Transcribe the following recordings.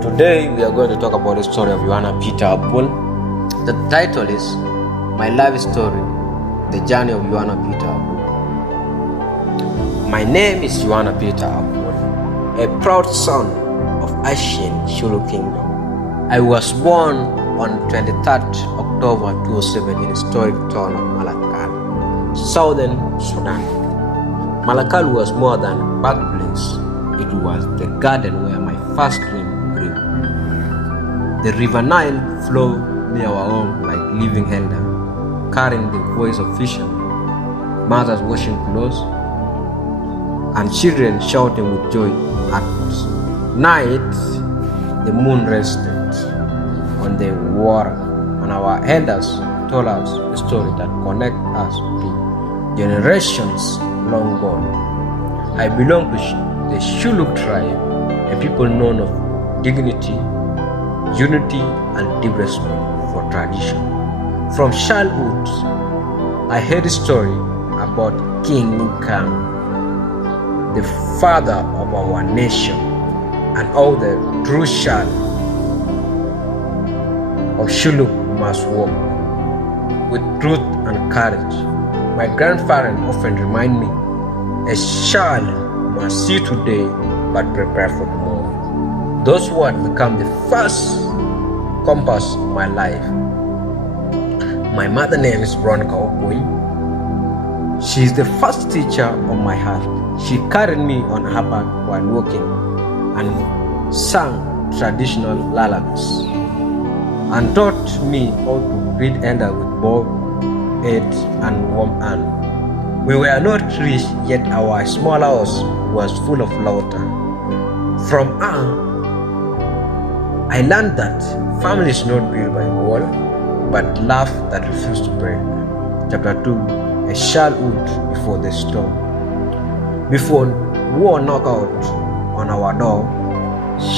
Today we are going to talk about the story of Yuana Peter Abuol. The title is My Life Story, The Journey of Yuana Peter Abuol. My name is Yuana Peter Abuol, a proud son of Asian Shulu Kingdom. I was born on 23rd October 2007 in the historic town of Malakal, southern Sudan. Malakal was more than a birthplace. It was the garden where my first dream grew. The river Nile flowed near our home like living elder, carrying the voice of fishermen, mothers washing clothes, and children shouting with joy. At night, the moon rested on the water, and our elders told us a story that connects us to generations long gone. I belong to the Shuluk tribe, a people known of dignity, unity, and deep respect for tradition. From childhood, I heard a story about King Nkam, the father of our nation, and how the true child of Shuluk must walk with truth and courage. My grandparents often remind me, a child must see today but prepare for tomorrow. Those words become the first compass of my life. My mother's name is Veronica Okoye. She is the first teacher of my heart. She carried me on her back while walking and sang traditional lullabies and taught me how to read elder with both head and warm hand. We were not rich, yet our small house was full of laughter. From her, I learned that family is not built by wall, but love that refuses to break. Chapter 2, a childhood before the storm. Before war knocked out on our door,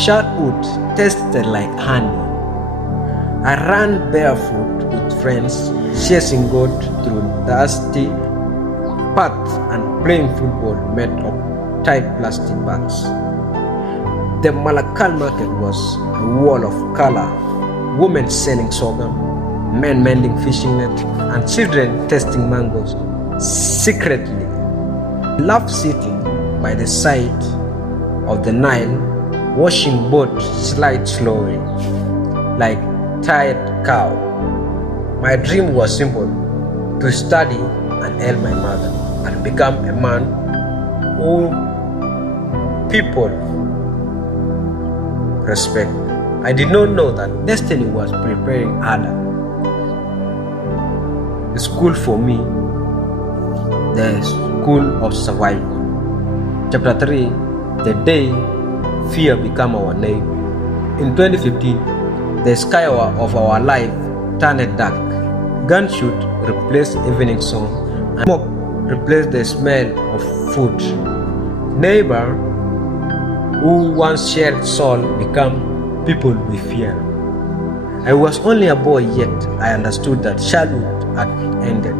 childhood tasted like honey. I ran barefoot with friends, chasing goat through dusty paths and playing football made of tight plastic bags. The Malakal market was a wall of color, women selling sorghum, men mending fishing nets, and children tasting mangoes secretly. Loved sitting by the side of the Nile, watching boats slide slowly, like tired cow. My dream was simple: to study and help my mother, and become a man who people respect. I did not know that destiny was preparing Ada. The school for me, the school of survival. Chapter 3, the day fear became our neighbor. In 2015, the sky of our life turned dark. Gunshot replaced evening sun, and smoke replaced the smell of food. Neighbor who once shared soul become people we fear. I was only a boy, yet I understood that childhood had ended.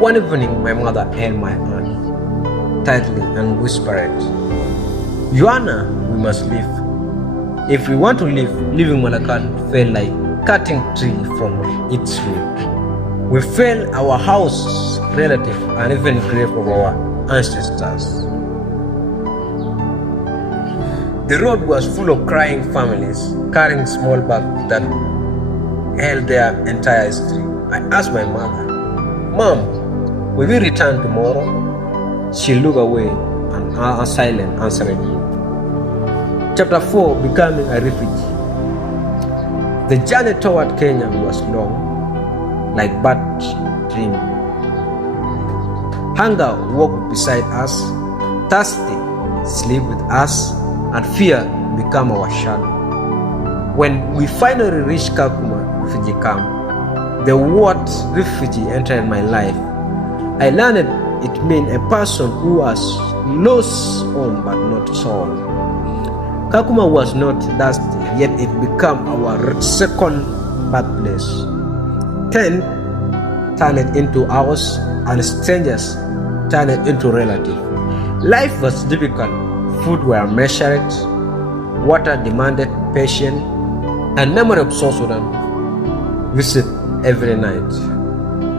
One evening, my mother held my hand tightly and whispered, "Yuana, we must live. If we want to live, living Malakal felt like cutting tree from its root. We felt our house, relative, and even grave of our ancestors." The road was full of crying families carrying small bags that held their entire history. I asked my mother, "Mom, will we return tomorrow?" She looked away and silent answered me. Chapter 4, becoming a refugee. The journey toward Kenya was long, like bad dream. Hunger walked beside us, thirsty sleep with us, and fear became our shadow. When we finally reached Kakuma refugee camp, the word refugee entered my life. I learned it meant a person who has lost home but not soul. Kakuma was not dusty, yet it became our second birthplace. Tent turned into ours, and strangers turned into relatives. Life was difficult. Food were measured, water demanded, passion, and memory of South Sudan visit every night.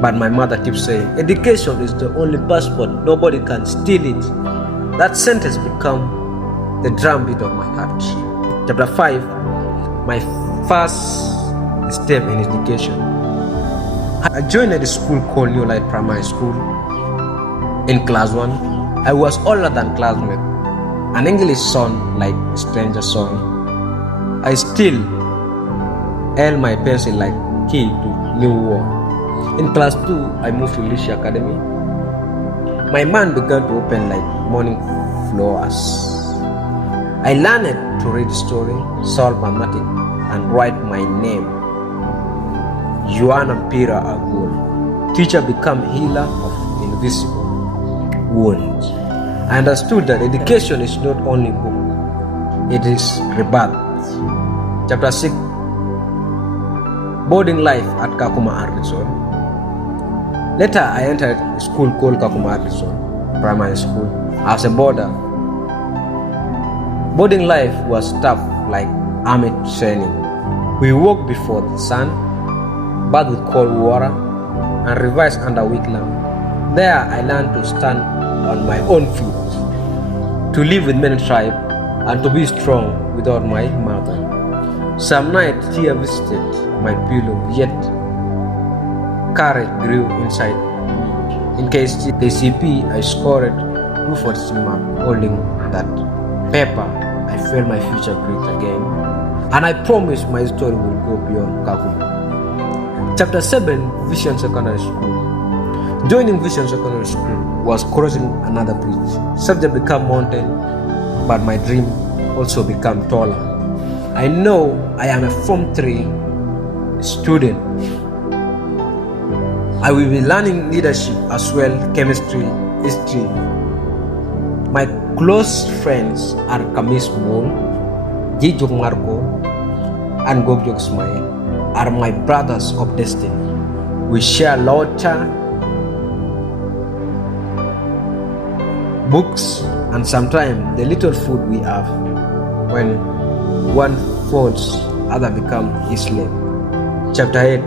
But my mother keeps saying, education is the only passport, nobody can steal it. That sentence become the drumbeat of my heart. Chapter 5, my first step in education. I joined a school called New Light Primary School. In class 1, I was older than classmate. An English song like a stranger song. I still held my pencil like key to new world. In class 2, I moved to Lishi Academy. My mind began to open like morning flowers. I learned to read story, solve mathematics, and write my name. Yuana Abuol. Teacher become healer of invisible wounds. I understood that education is not only book, it is rebirth. Chapter 6, boarding life at Kakuma Resort. Later, I entered a school called Kakuma Resort Primary School as a boarder. Boarding life was tough like army training. We woke before the sun, bathed with cold water, and revised under weak lamp. There, I learned to stand on my own feet, to live with many tribes, and to be strong without my mother. Some night tears visited my pillow, yet courage grew inside me. In KCP, I scored 246 marks. Holding that paper, I felt my future great again, and I promised my story will go beyond Kakuma. Chapter 7, Vision Secondary School. Joining Vision Secondary School was crossing another bridge. Subject became mountain, but my dream also became taller. I know I am a Form 3 student. I will be learning leadership as well, chemistry, history. My close friends are Kamis Mol, Jijok Marco, and Gogjok Ismail are my brothers of destiny. We share laughter, books, and sometimes the little food we have. When one falls, other become his slave. Chapter 8,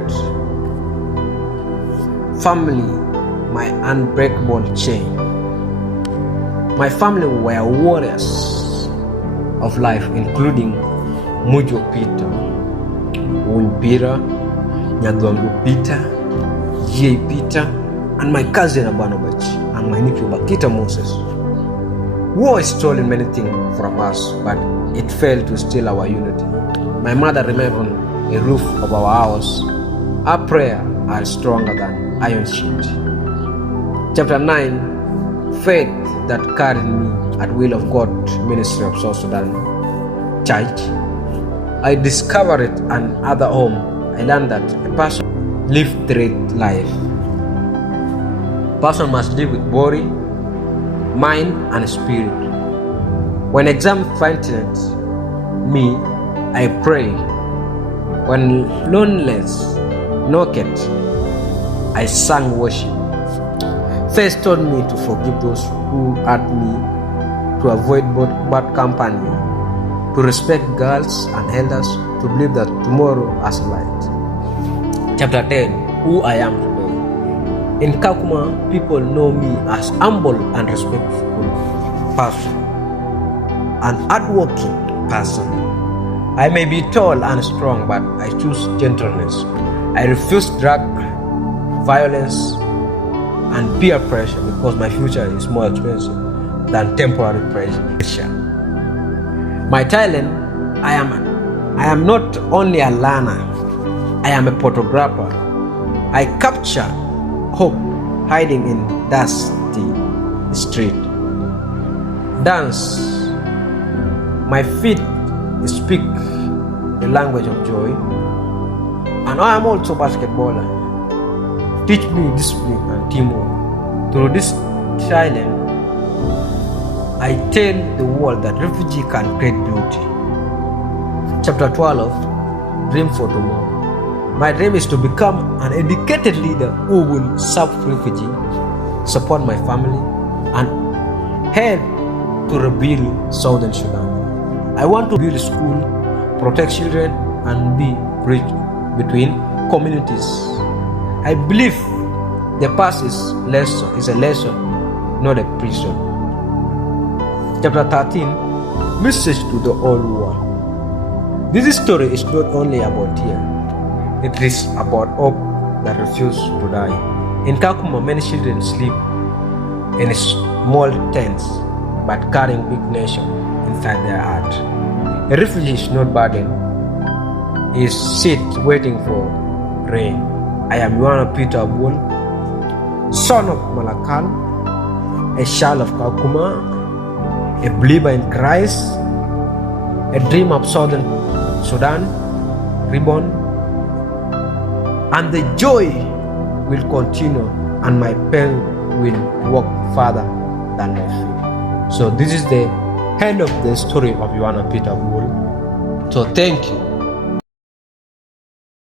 family, my unbreakable chain. My family were warriors of life, including Mujo Peter, Wilbira, Nyadwangu Peter, J. Peter, and my cousin Abanobachi, and my nephew Bakita Moses. War stole many things from us, but it failed to steal our unity. My mother remained on the roof of our house. Our prayers are stronger than iron sheet. Chapter 9, faith that carried me at will of God, Ministry of South Sudan Church. I discovered another home. I learned that a person lives great life. Person must live with body, mind, and spirit. When exam frightens me, I pray. When loneliness knocked, I sang worship. Faith taught me to forgive those who hurt me, to avoid bad company, to respect girls and elders, to believe that tomorrow has light. Chapter 10, who I am today. In Kakuma, people know me as humble and respectful person, an hardworking person. I may be tall and strong, but I choose gentleness. I refuse drug, violence, and peer pressure because my future is more expensive than temporary pressure. My talent, I am not only a learner, I am a photographer. I capture hope hiding in dusty street. Dance, my feet speak the language of joy, and I am also basketballer. Teach me discipline and teamwork. Through this talent, I tell the world that refugee can create beauty. Chapter 12, dream for tomorrow. My dream is to become an educated leader who will serve refugees, support my family, and help to rebuild Southern Sudan. I want to build a school protect children, and be bridge between communities. I believe the past is a lesson, not a prison. Chapter 13, Message to the Old World. This story is not only about tears, it is about hope that refuses to die. In Kakuma, many children sleep in small tents, but carrying big nation inside their heart. A refugee is not burdened. He is sit waiting for rain. I am Yuana Peter Abuol, son of Malakal, a child of Kakuma, a believer in Christ, a dream of Southern Sudan, reborn, and the joy will continue, and my pen will work further than my feet. So this is the end of the story of Yuana Peter Abuol. So thank you.